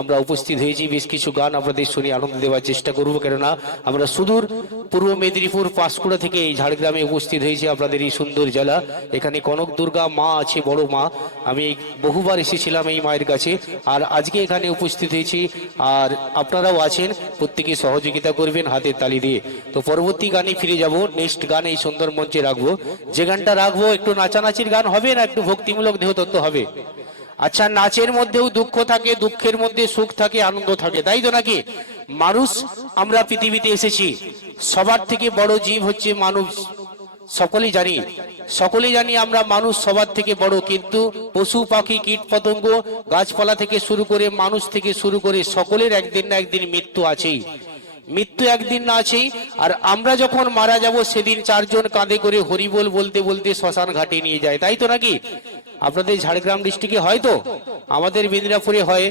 আমরা উপস্থিত হয়েছি। বেশ কিছু গান আপনাদের শুনে আনন্দ দেওয়ার চেষ্টা করব। কেননা আমরা সুদূর পূর্ব মেদিনীপুর পাঁশকুড়া থেকে এই ঝাড়গ্রামে উপস্থিত হয়েছি আপনাদের এই সুন্দর জেলা। এখানে কনক দুর্গা মা আছে, বড় মা। আমি বহুবার এসেছিলাম এই মায়ের কাছে। আর আজকে এখানে উপস্থিত হয়েছি। আর আপনারাও আছেন, প্রত্যেকে সহযোগিতা করবেন হাতের তালি দিয়ে। তো পরবর্তী গানে ফিরে যাব, নেক্সট গান এই সুন্দর মঞ্চে রাখব। যে গানটা রাখব, একটু নাচানাচির গান হবে না একটু ভক্তিমূলক দেহতত্ত্ব হবে? আচ্ছা নাচের মধ্যেও দুঃখ থাকে, দুঃখের মধ্যে সুখ থাকে, আনন্দ থাকে, তাই তো নাকি? মানুষ, আমরা পৃথিবীতে এসেছি, সবার থেকে বড় জীব হচ্ছে মানুষ, সকলেই জানি সকলেই জানি আমরা মানুষ সবার থেকে বড়, কিন্তু পশু, পাখি, কীট, পতঙ্গ, গাছপালা থেকে শুরু করে মানুষ থেকে শুরু করে সকলের একদিন না একদিন মৃত্যু আছেই। মৃত্যু একদিন না আছেই, আর আমরা যখন মারা যাব, সেদিন চারজন কাঁধে করে হরিবোল বলতে বলতে শ্মশান ঘাটে নিয়ে যায়, তাই তো নাকি? আপনাদের ঝাড়গ্রাম ডিস্ট্রিক্টে হয় তো? আমাদের মেদিনীপুরে হয়।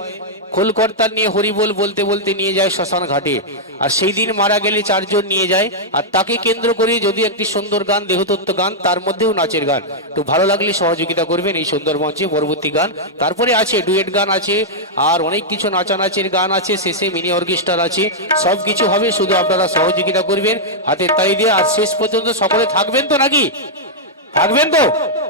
খোলকর্তার নিয়ে হরিবোল বলতে বলতে নিয়ে যায় শ্মশান ঘাটে। আর সেই দিন মারা গেলে চারজন নিয়ে যায়। আর তাকে কেন্দ্র করে যদি একটি সুন্দর গান, দেহতত্ত্ব গান, তার মধ্যেও নাচের গান। তো ভালো লাগলে সহযোগিতা করবেন এই সুন্দর মঞ্চে, পরবর্তী গান। তারপরে আছে ডুয়েট গান আছে, আর অনেক কিছু নাচানাচের গান আছে, শেষে মিনি অর্কেস্ট্রার আছে। সব কিছু হবে, শুধু আপনারা সহযোগিতা করবেন, হাতের তাই দিয়ে। আর শেষ পর্যন্ত সকলে থাকবেন তো নাকি? থাকবেন তো?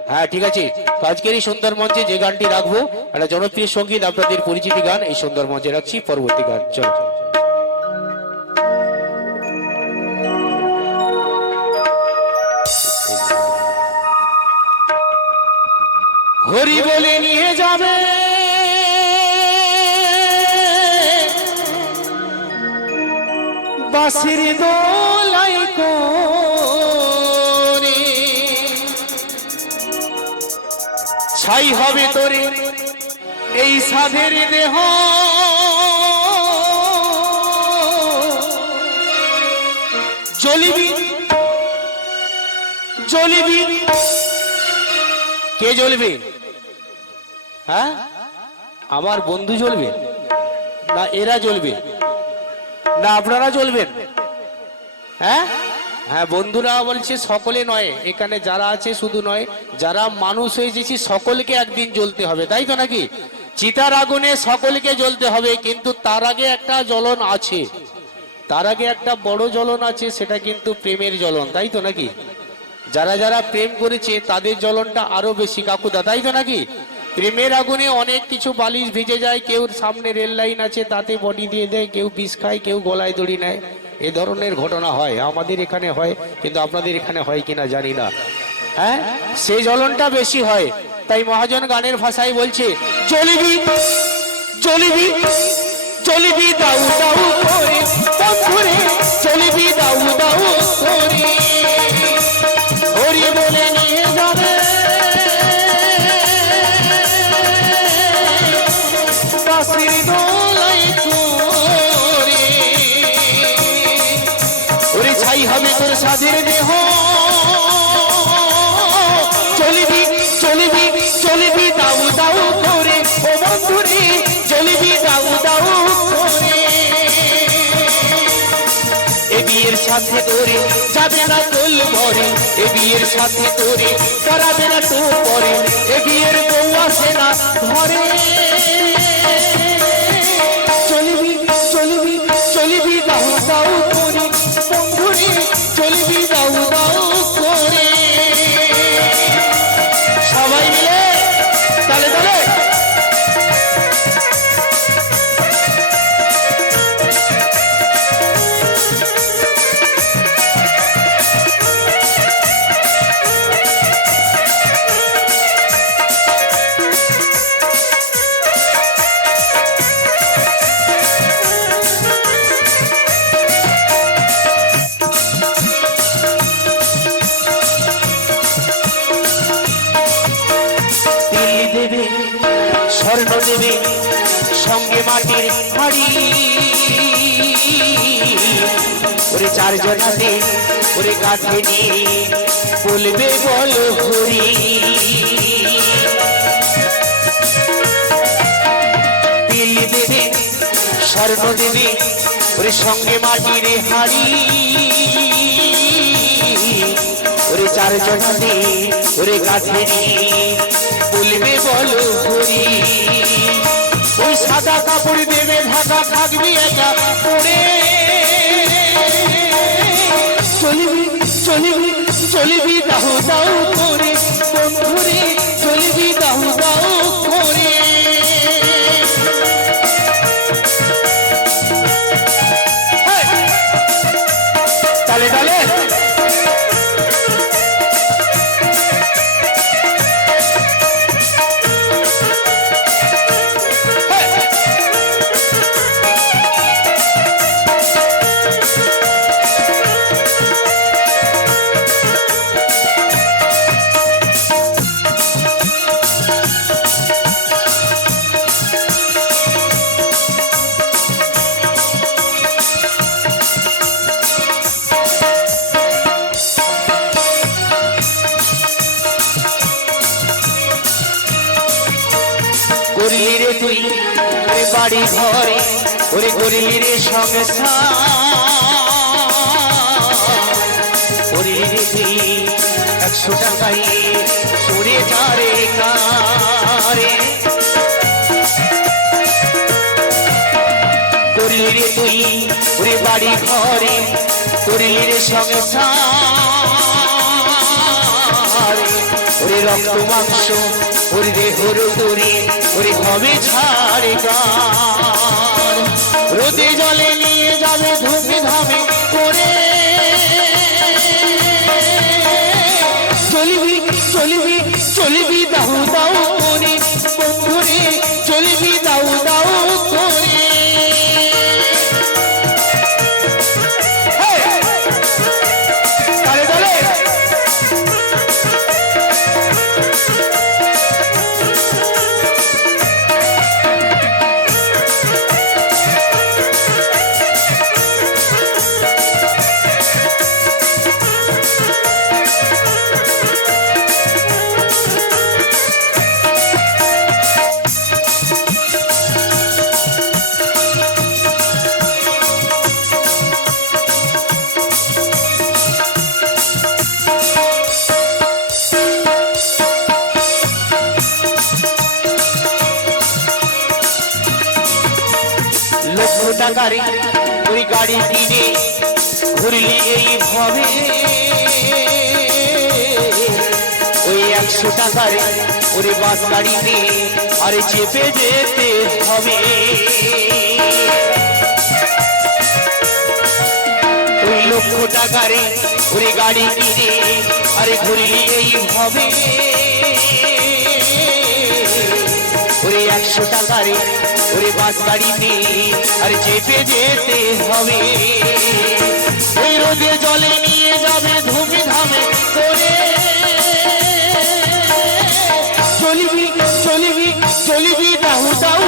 হ্যাঁ ঠিক আছে। আজকের এই সুন্দর মঞ্চে যে গানটি রাখব, একটা জনপ্রিয় সংগীত, আপনাদের পরিচিতি গান, এই সুন্দর মঞ্চে রাখছি, পরবর্তী গান, চলো। হরি বলে নিয়ে যাবে। বাসির দোলাই ছাই হবে তোরে, এই সাধের দেহ। জ্বলিবি জ্বলিবি। কে জ্বলবে? হ্যাঁ? আমার বন্ধু জ্বলবে? না, এরা জ্বলবে? না, আপনারা জ্বলবেন? হ্যাঁ? হ্যাঁ বন্ধুরা বলছে সকলে নয়, এখানে যারা আছে শুধু নয়, যারা মানুষ হয়েছি সকলকে একদিন জ্বলতে হবে, তাই তো নাকি? চিতার আগুনে সকলকে জ্বলতে হবে, কিন্তু তার আগে একটা জ্বলন আছে। তার আগে একটা বড় জ্বলন আছে, সেটা কিন্তু প্রেমের জ্বলন, তাই তো নাকি? যারা যারা প্রেম করেছে, তাদের জ্বলনটা আরও বেশি কাকুদা, তাই তো নাকি? প্রেমের আগুনে অনেক কিছু বালিশ ভিজে যায়, কেউ সামনে রেল লাইন আছে, তাতে বডি দিয়ে দেয়, কেউ বিষ খায়, কেউ গলায় দড়ি নেয়। এ ধরনের ঘটনা হয়। আমাদের এখানে হয়, কিন্তু আপনাদের এখানে হয় কিনা জানি না। হ্যাঁ? সেই জ্বলনটা বেশি হয়। তাই মহাজন গানের ভাষায় বলছে চলিবি চলিবি চলিবি দাউ দাউ করে, বন্ধুরে চলিবি দাউ দাউ করে। হরি বলে নিয়ে যাবে। বিয়ের সাথে তোরে যাবে না তোল ভরে এ বিয়ের সাথে তোরে করাবে না তো পরে, এ বিয়ের বউ আসে না ঘরে। চলিবি চলিবি চলিবি দাউ দাউ করে, বন্ধুরে, চলিবি দাউ দাউ করে। সবাই মিলে তালে মাটির হাড়ি ওরে চারজনাতে ওরে কাঁধে নিয়ে বলবে, বল হরি দিল্লি দেবে, স্বর্ণ দেবে, ওরে সঙ্গে মাটির হাড়ি। ওরে চারজনাতে ওরে কাছে বলবে, বলো হরি ওই সাদা কাপড় দেবে ঢাকা থাকবি একা পড়ে। চলিবি চলিবি চলিবি দাহু দাউ করে। বন্ধুরে, চলিবি দাহু দাউ তুই ওরে বাড়ি ঘরে, ওরে করলি রে সংসার। করলি রে তুই একশো টাকায় সরে যারে কারে। করলি রে তুই ওরে বাড়ি ঘরে, করলি রে সংসার। ওরে রক্ত মাংস ওরে দেহর দড়ি ওরে হবে ছাড়ে গান। রোদে জলে ওই গাড়ি কিনে ঘুরলি এই ভাবে। ওই একশো টাকারে ওরে বাস গাড়িতে আরে চেপে যেতে হবে। ওই লক্ষ টাকারে ওরে গাড়ি কিনে, আরে ঘুরলি এই ভাবে। ওরে একশো টাকারে, ওরে বাস গাড়িতে আর চেপে যেতে হবে। ওই রোদে জলে নিয়ে যাবে ধুমে ধামে করে। চলিবি চলিবি চলিবি দাহু দাউ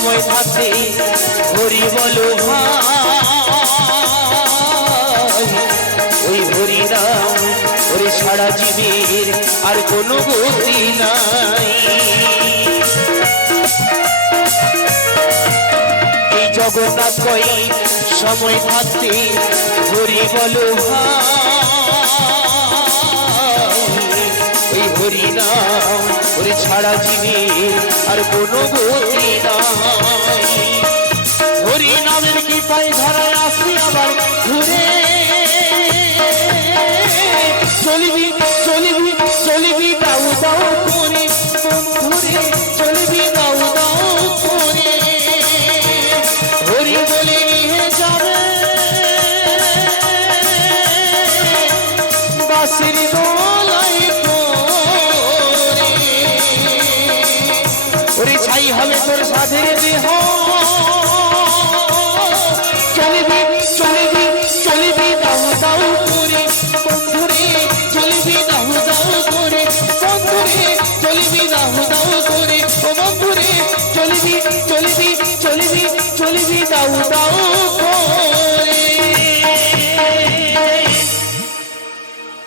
সময় থাকতে হরি বলো ওই হরি নাম ওরে সারা জীবের আর কোনো গতি নাই। এই জগন্নাথ কই সময় থাকতে হরি বলো ওই হরি নাম ওরে ছাড়া জীবের আর কোনো হরি নামের কৃপায় ধরায় আসি আবার ঘুরে। চলিবি চলিবি চলিবি দাউ দাউ